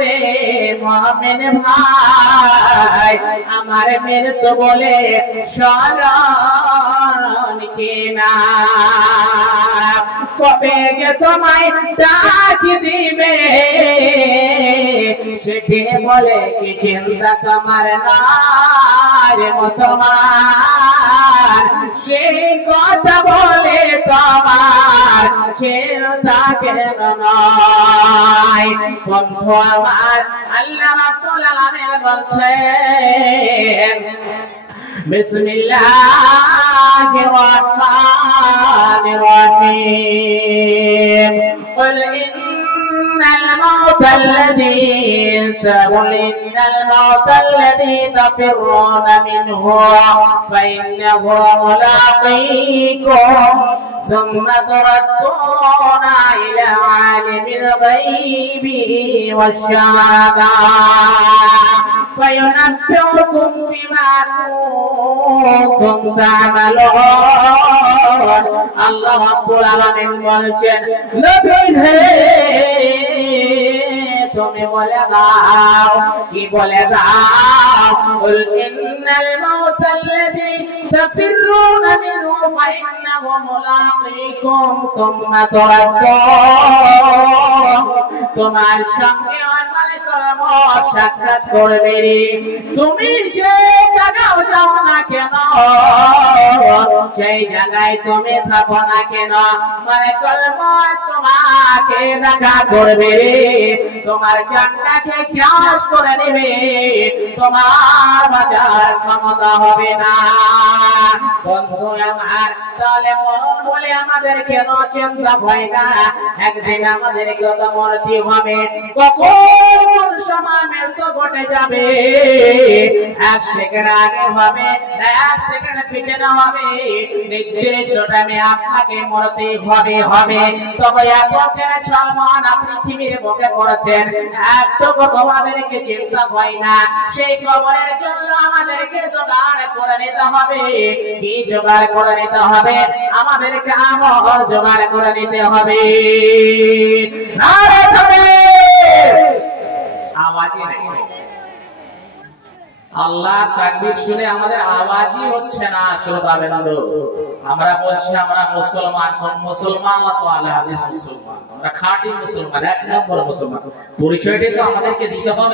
রে মুমিন ভাই, আমার মৃত্যু বলে স্মরণ কিনা, কবে যে তোমায় ডাক দিবে সেটি বলে কি চিন্তা তোমার নারে মুসলমান, সেই কথা বলে তোমার চিন্তা কেন নয়। বন্ধু আমার, আল্লাহ রাব্বুল আলামিন বলছেন বিসমিল্লাহির রাহমানির রহিম, কুল ইন্নাল মাউতা আল্লাযী তাফিররুনা মিনহু ফাইন্নাহু মুলাকীকুম সুম্মা তুরাদ্দুনা ইলা আলিমিল গায়বি ওয়াশ-শাহাদা فينبئكم بما كنتم تعملون। আল্লাহ রাব্বুল আলামিন বলেন, নবী হে তুমি বলে দাও, কি বলে দাও, কুল ইন্নাল মাউতা আল্লাযী তাফিররুনা মিনহু ফাইন্নাহু মুলাকীকুম সুম্মা তুরাদ্দুন, তোমার সঙ্গে মালাকুল মউত সাক্ষাৎ করবে। তুমি যে জায়গায় যাও না কেন, সেই জায়গায় তুমি থাকো না কেন, মালাকুল মউত তোমাকে দেখা করবে, তোমার জানটাকে খ্যাস করে নেবে, তোমার বাঁচার ক্ষমতা হবে না। বন্ধু আমার, তাহলে মরণ বলে আমাদের কেন চিন্তা হয় না? একদিন আমাদেরকে তো মরতে হবে, কখন কোন সময় মৃত্যু ঘটে যাবে, এক সেকেন্ড আগে হবে, এক সেকেন্ড পিছনে হবে, নির্দিষ্ট টাইমে আপনাকে মরতে হবে। তবে এত কেন চলমান পৃথিবীর বুকে করেছেন, একটুকু তোমাদেরকে চিন্তা হয় না? সেই কবরের জন্য আমাদেরকে জোগাড় করে নিতে হবে। কি জোগাড় করে নিতে হবে? আমাদেরকে আমল জোগাড় করে নিতে হবে। নারে তাকবীর! আওয়াজই নেই। আল্লাহ তাকবীর শুনে আমাদের আওয়াজই হচ্ছে না। শ্রোতাবৃন্দ, আমরা বলছি আমরা মুসলমান, কোন মুসলমান? তো আল্লাহ হাদিস মুসলমান, আমরা খাঁটি মুসলমান, এক নম্বর মুসলমান। পরিচয়টা তো আমাদেরকে দিতে হবে।